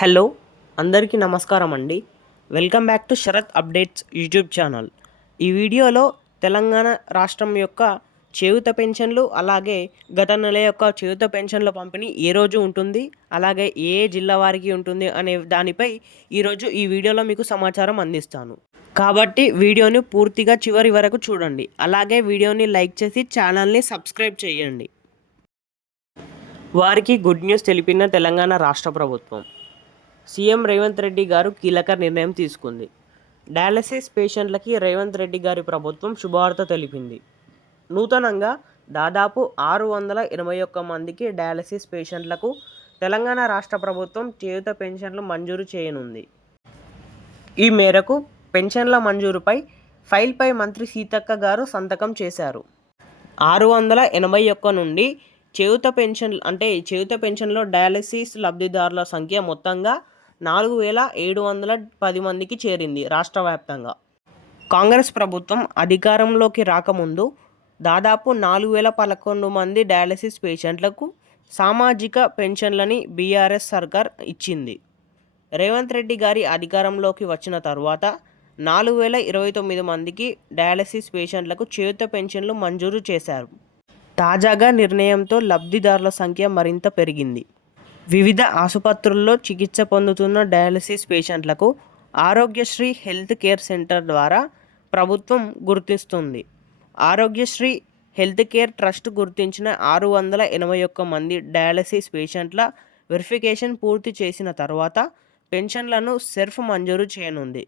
Hello అందరికీ నమస్కారం అండి. Welcome back to Sharath updates YouTube channel. ఈ వీడియోలో తెలంగాణ రాష్ట్రం యొక్క చేయుత పెన్షన్లు అలాగే గత నెల యొక్క చేయుత పెన్షన్ల పంపిణీ ఏ రోజు ఉంటుంది అలాగే ఏ ఏ జిల్లా వారికి ఉంటుంది అనే దానిపై ఈరోజు ఈ వీడియోలో మీకు సమాచారం అందిస్తాను. కాబట్టి వీడియోని పూర్తిగా చివరి వరకు చూడండి. అలాగే వీడియోని లైక్ చేసి ఛానల్ని సబ్స్క్రైబ్ చేయండి. వారికి గుడ్ న్యూస్ తెలిపిన తెలంగాణ రాష్ట్ర ప్రభుత్వం. సీఎం రేవంత్ రెడ్డి గారు కీలక నిర్ణయం తీసుకుంది. డయాలసిస్ పేషెంట్లకి రేవంత్ రెడ్డి గారి ప్రభుత్వం శుభవార్త తెలిపింది. నూతనంగా దాదాపు ఆరు వందల ఇరవై ఒక్క మందికి డయాలసిస్ పేషెంట్లకు తెలంగాణ రాష్ట్ర ప్రభుత్వం చేయుత పెన్షన్లు మంజూరు చేయనుంది. ఈ మేరకు పెన్షన్ల మంజూరుపై ఫైల్పై మంత్రి సీతక్క గారు సంతకం చేశారు. ఆరు వందల ఎనభై ఒక్క నుండి చేయుత పెన్షన్ అంటే చేయుత పెన్షన్లో డయాలసిస్ లబ్ధిదారుల సంఖ్య మొత్తంగా నాలుగు వేల ఏడు వందల పది మందికి చేరింది రాష్ట్ర వ్యాప్తంగా కాంగ్రెస్ ప్రభుత్వం అధికారంలోకి రాకముందు దాదాపు నాలుగు వేల పదకొండు మంది డయాలసిస్ పేషెంట్లకు సామాజిక పెన్షన్లని బీఆర్ఎస్ సర్కార్ ఇచ్చింది. రేవంత్ రెడ్డి గారి అధికారంలోకి వచ్చిన తర్వాత నాలుగు వేల ఇరవై తొమ్మిది మందికి డయాలసిస్ పేషెంట్లకు చేయుత పెన్షన్లు మంజూరు చేశారు. తాజాగా నిర్ణయంతో లబ్ధిదారుల సంఖ్య మరింత పెరిగింది. వివిధ ఆసుపత్రుల్లో చికిత్స పొందుతున్న డయాలసిస్ పేషెంట్లకు ఆరోగ్యశ్రీ హెల్త్ కేర్ సెంటర్ ద్వారా ప్రభుత్వం గుర్తిస్తుంది. ఆరోగ్యశ్రీ హెల్త్ కేర్ ట్రస్ట్ గుర్తించిన ఆరు వందల ఎనభై ఒక్క మంది డయాలసిస్ పేషెంట్ల వెరిఫికేషన్ పూర్తి చేసిన తర్వాత పెన్షన్లను సెర్ఫ్ మంజూరు చేయనుంది.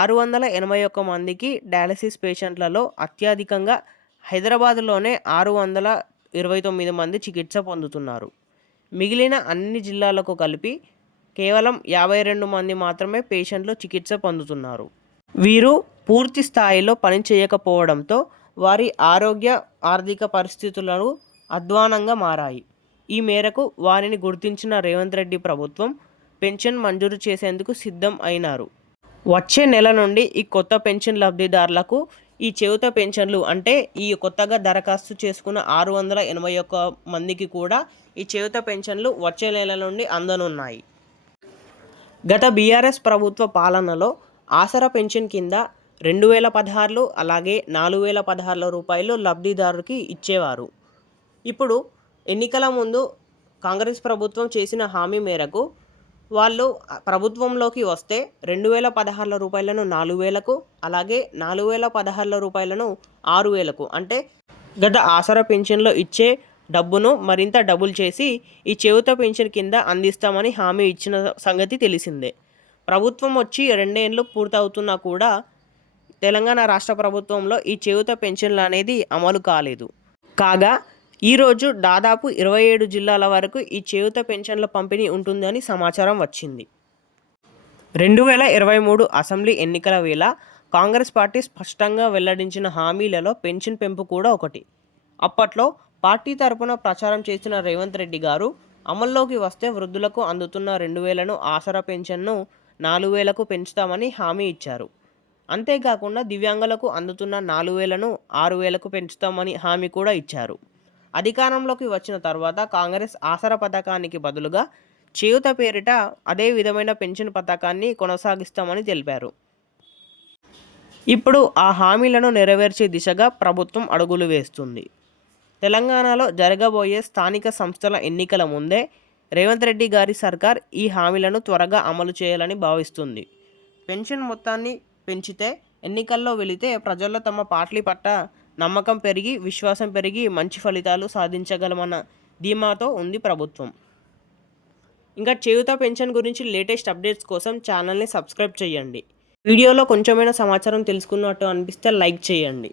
ఆరు వందల ఎనభై ఒక్క మందికి డయాలసిస్ పేషెంట్లలో అత్యధికంగా హైదరాబాద్లోనే ఆరు వందల ఇరవై తొమ్మిది మంది చికిత్స పొందుతున్నారు. మిగిలిన అన్ని జిల్లాలకు కలిపి కేవలం యాభై రెండు మంది మాత్రమే పేషెంట్లు చికిత్స పొందుతున్నారు. వీరు పూర్తి స్థాయిలో పని చేయకపోవడంతో వారి ఆరోగ్య ఆర్థిక పరిస్థితులను అధ్వానంగా మారాయి. ఈ మేరకు వారిని గుర్తించిన రేవంత్ రెడ్డి ప్రభుత్వం పెన్షన్ మంజూరు చేసేందుకు సిద్ధం అయినారు. వచ్చే నెల నుండి ఈ కొత్త పెన్షన్ లబ్ధిదారులకు ఈ చేయుత పెన్షన్లు అంటే ఈ కొత్తగా దరఖాస్తు చేసుకున్న ఆరు వందల ఎనభై ఒక్క మందికి కూడా ఈ చేయుత పెన్షన్లు వచ్చే నెల నుండి అందనున్నాయి. గత బీఆర్ఎస్ ప్రభుత్వ పాలనలో ఆసరా పెన్షన్ కింద రెండు వేల పదహారులు అలాగే నాలుగు వేల పదహారుల రూపాయలు లబ్ధిదారుకి ఇచ్చేవారు. ఇప్పుడు ఎన్నికల ముందు కాంగ్రెస్ ప్రభుత్వం చేసిన హామీ మేరకు వాళ్ళు ప్రభుత్వంలోకి వస్తే రెండు వేల పదహారుల రూపాయలను నాలుగు వేలకు అలాగే నాలుగు వేల పదహారుల రూపాయలను ఆరు వేలకు. అంటే గత ఆసరా పెన్షన్లో ఇచ్చే డబ్బును మరింత డబుల్ చేసి ఈ చేయుత పెన్షన్ కింద అందిస్తామని హామీ ఇచ్చిన సంగతి తెలిసిందే. ప్రభుత్వం వచ్చి రెండేళ్ళు పూర్తవుతున్నా కూడా తెలంగాణ రాష్ట్ర ప్రభుత్వంలో ఈ చేయుత పెన్షన్లు అనేది అమలు కాలేదు. కాగా ఈరోజు దాదాపు ఇరవై ఏడు జిల్లాల వరకు ఈ చేయుత పెన్షన్ల పంపిణీ ఉంటుందని సమాచారం వచ్చింది. రెండు వేల ఇరవై మూడు అసెంబ్లీ ఎన్నికల వేళ కాంగ్రెస్ పార్టీ స్పష్టంగా వెల్లడించిన హామీలలో పెన్షన్ పెంపు కూడా ఒకటి. అప్పట్లో పార్టీ తరపున ప్రచారం చేసిన రేవంత్ రెడ్డి గారు అమల్లోకి వస్తే వృద్ధులకు అందుతున్న రెండు వేలను ఆసరా పెన్షన్ను నాలుగు వేలకు పెంచుతామని హామీ ఇచ్చారు. అంతేకాకుండా దివ్యాంగులకు అందుతున్న నాలుగు వేలను ఆరు వేలకు పెంచుతామని హామీ కూడా ఇచ్చారు. అధికారంలోకి వచ్చిన తర్వాత కాంగ్రెస్ ఆసరా పథకానికి బదులుగా చేయుత పేరిట అదే విధమైన పెన్షన్ పథకాన్ని కొనసాగిస్తామని తెలిపారు. ఇప్పుడు ఆ హామీలను నెరవేర్చే దిశగా ప్రభుత్వం అడుగులు వేస్తుంది. తెలంగాణలో జరగబోయే స్థానిక సంస్థల ఎన్నికల ముందే రేవంత్ రెడ్డి గారి సర్కార్ ఈ హామీలను త్వరగా అమలు చేయాలని భావిస్తుంది. పెన్షన్ మొత్తాన్ని పెంచితే ఎన్నికల్లో వెళితే ప్రజల్లో తమ పార్టీ పట్ల నమ్మకం పెరిగి విశ్వాసం పెరిగి మంచి ఫలితాలు సాధించగలమన్న ధీమాతో ఉంది ప్రభుత్వం. ఇంకా చేయుత పెన్షన్ గురించి లేటెస్ట్ అప్డేట్స్ కోసం ఛానల్ని సబ్స్క్రైబ్ చేయండి. వీడియోలో కొంచెమైనా సమాచారం తెలుసుకున్నట్టు అనిపిస్తే లైక్ చేయండి.